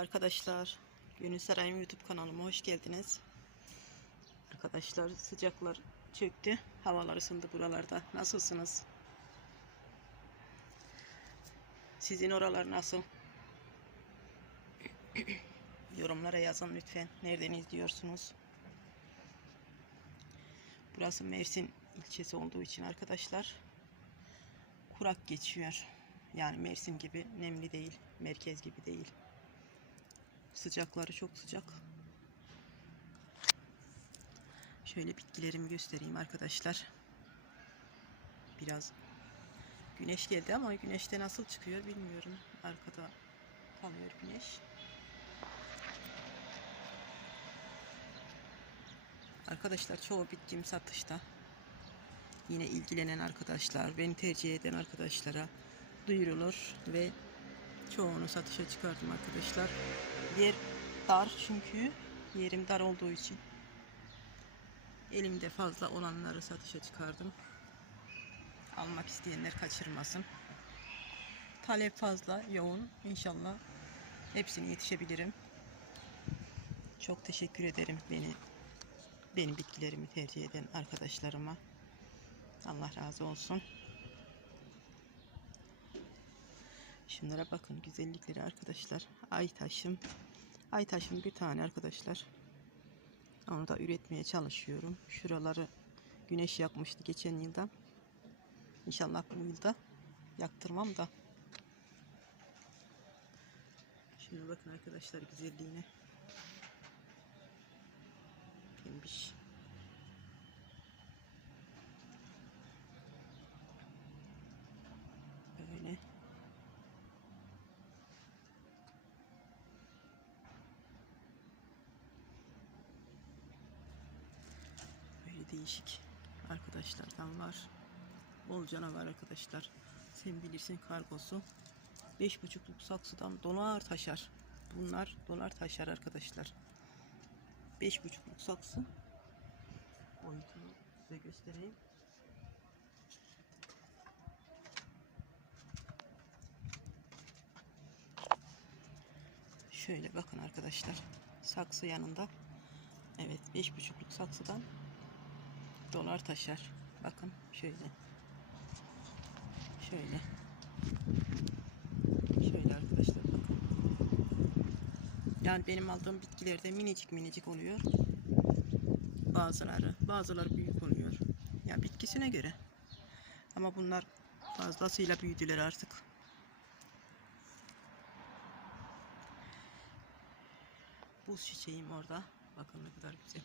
arkadaşlar. Gönül Sarayım YouTube kanalıma hoş geldiniz. Arkadaşlar sıcaklar çöktü. Havalar ısındı buralarda. Nasılsınız? Sizin oralar nasıl? Yorumlara yazın lütfen. Nereden izliyorsunuz? Burası Mersin ilçesi olduğu için arkadaşlar kurak geçiyor. Yani Mersin gibi nemli değil, merkez gibi değil. Sıcakları çok sıcak. Şöyle bitkilerimi göstereyim arkadaşlar. Biraz güneş geldi ama güneşte nasıl çıkıyor bilmiyorum. Arkada kalıyor güneş. Arkadaşlar çoğu bitkim satışta. Yine ilgilenen arkadaşlar, beni tercih eden arkadaşlara duyurulur ve çoğunu satışa çıkardım arkadaşlar. Yer dar çünkü yerim dar olduğu için elimde fazla olanları satışa çıkardım. Almak isteyenler kaçırmasın. Talep fazla, yoğun. İnşallah hepsini yetişebilirim. Çok teşekkür ederim beni benim bitkilerimi tercih eden arkadaşlarıma. Allah razı olsun. Şunlara bakın güzellikleri arkadaşlar. Ay taşım. Ay taşım bir tane arkadaşlar. Onu da üretmeye çalışıyorum. Şuraları güneş yakmıştı geçen yılda. İnşallah bu yılda yaktırmam da. Şuna bakın arkadaşlar güzelliğine. Pembiş. Böyle. Böyle değişik arkadaşlardan var. Bol canavar arkadaşlar. Sen bilirsin kargosu. Beş buçukluk saksıdan dolar taşar. Bunlar dolar taşar arkadaşlar. Beş buçukluk saksı. Boyutunu size göstereyim. Şöyle bakın arkadaşlar. Saksı yanında. Evet beş buçukluk saksıdan dolar taşar. Bakın şöyle. Şöyle. Şöyle arkadaşlar bakın. Yani benim aldığım bitkilerde minicik minicik oluyor. Bazıları, bazıları büyük oluyor. Yani bitkisine göre. Ama bunlar fazlasıyla büyüdüler artık. Buz çiçeğim orada. Bakın ne kadar güzel.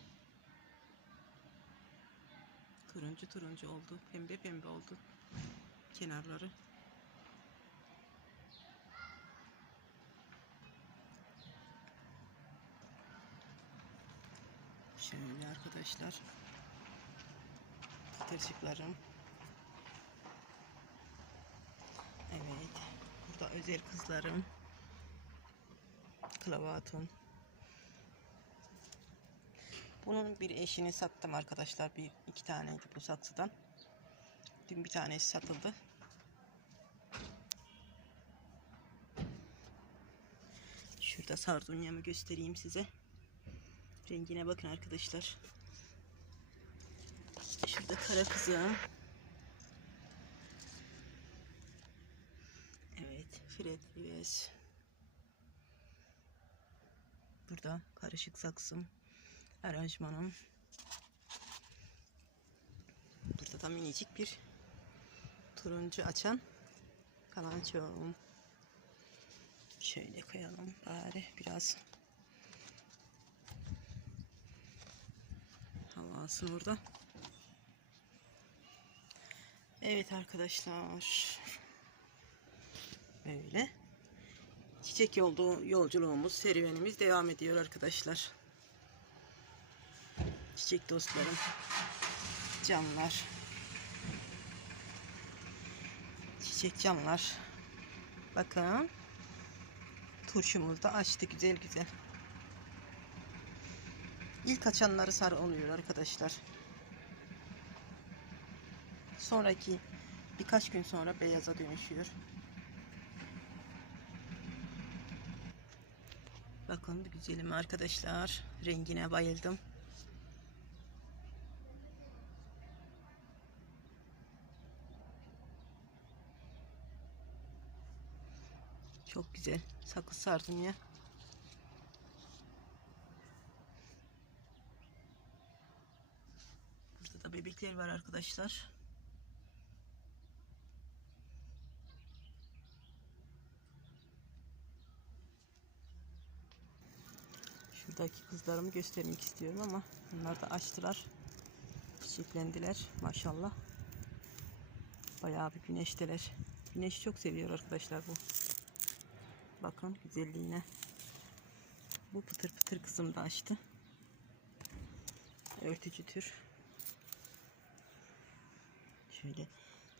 Turuncu turuncu oldu. Pembe pembe oldu. Kenarları. Şöyle arkadaşlar. Tırşıklarım. Evet. Burada özel kızlarım. Klavatun. Bunun bir eşini sattım arkadaşlar. Bir iki taneydi bu saksıdan. Dün bir tanesi satıldı. Şurada sardunyamı göstereyim size. Rengine bakın arkadaşlar. Şurada kara kızım. Evet, Fred US. Burada karışık saksım. Aranjmanım. Burada da minicik bir turuncu açan kalançoğum. Şöyle koyalım bari biraz hava alsın orada. Evet arkadaşlar. Böyle. Çiçek yoldu, yolculuğumuz, serüvenimiz devam ediyor arkadaşlar. Çiçek dostlarım, canlar. Çiçek canlar. Bakın. Turşumuz da açtı güzel güzel. İlk açanları sarı oluyor arkadaşlar. Sonraki birkaç gün sonra beyaza dönüşüyor. Bakın güzelim arkadaşlar. Rengine bayıldım. Çok güzel. Sakız sardunya. Burada da bebekler var arkadaşlar. Şuradaki kızlarımı göstermek istiyorum ama onlar da açtılar. Çiçeklendiler maşallah. Bayağı bir güneşteler. Güneşi çok seviyor arkadaşlar bu. Bakın güzelliğine. Bu pıtır pıtır kızım da açtı. Örtücü tür. Şöyle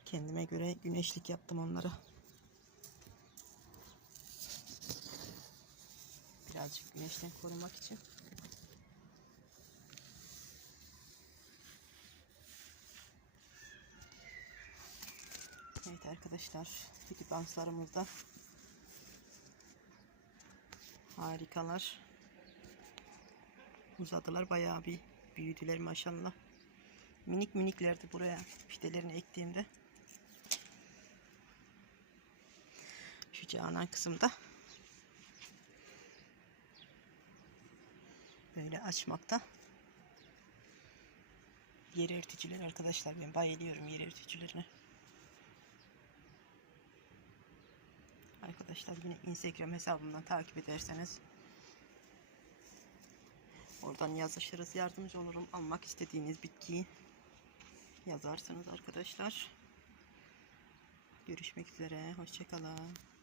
kendime göre güneşlik yaptım onlara. Birazcık güneşten korumak için. Evet arkadaşlar, bitip banslarımızda harikalar. Uzadılar bayağı bir büyüdüler maşallah. Minik miniklerdi buraya fidelerini ektiğimde. Şu canan kısımda böyle açmakta. Yer örtücüler arkadaşlar ben bayılıyorum yer örtücülerine. Arkadaşlar yine Instagram hesabımdan takip ederseniz oradan yazışırız yardımcı olurum almak istediğiniz bitkiyi yazarsınız arkadaşlar. Görüşmek üzere hoşçakalın.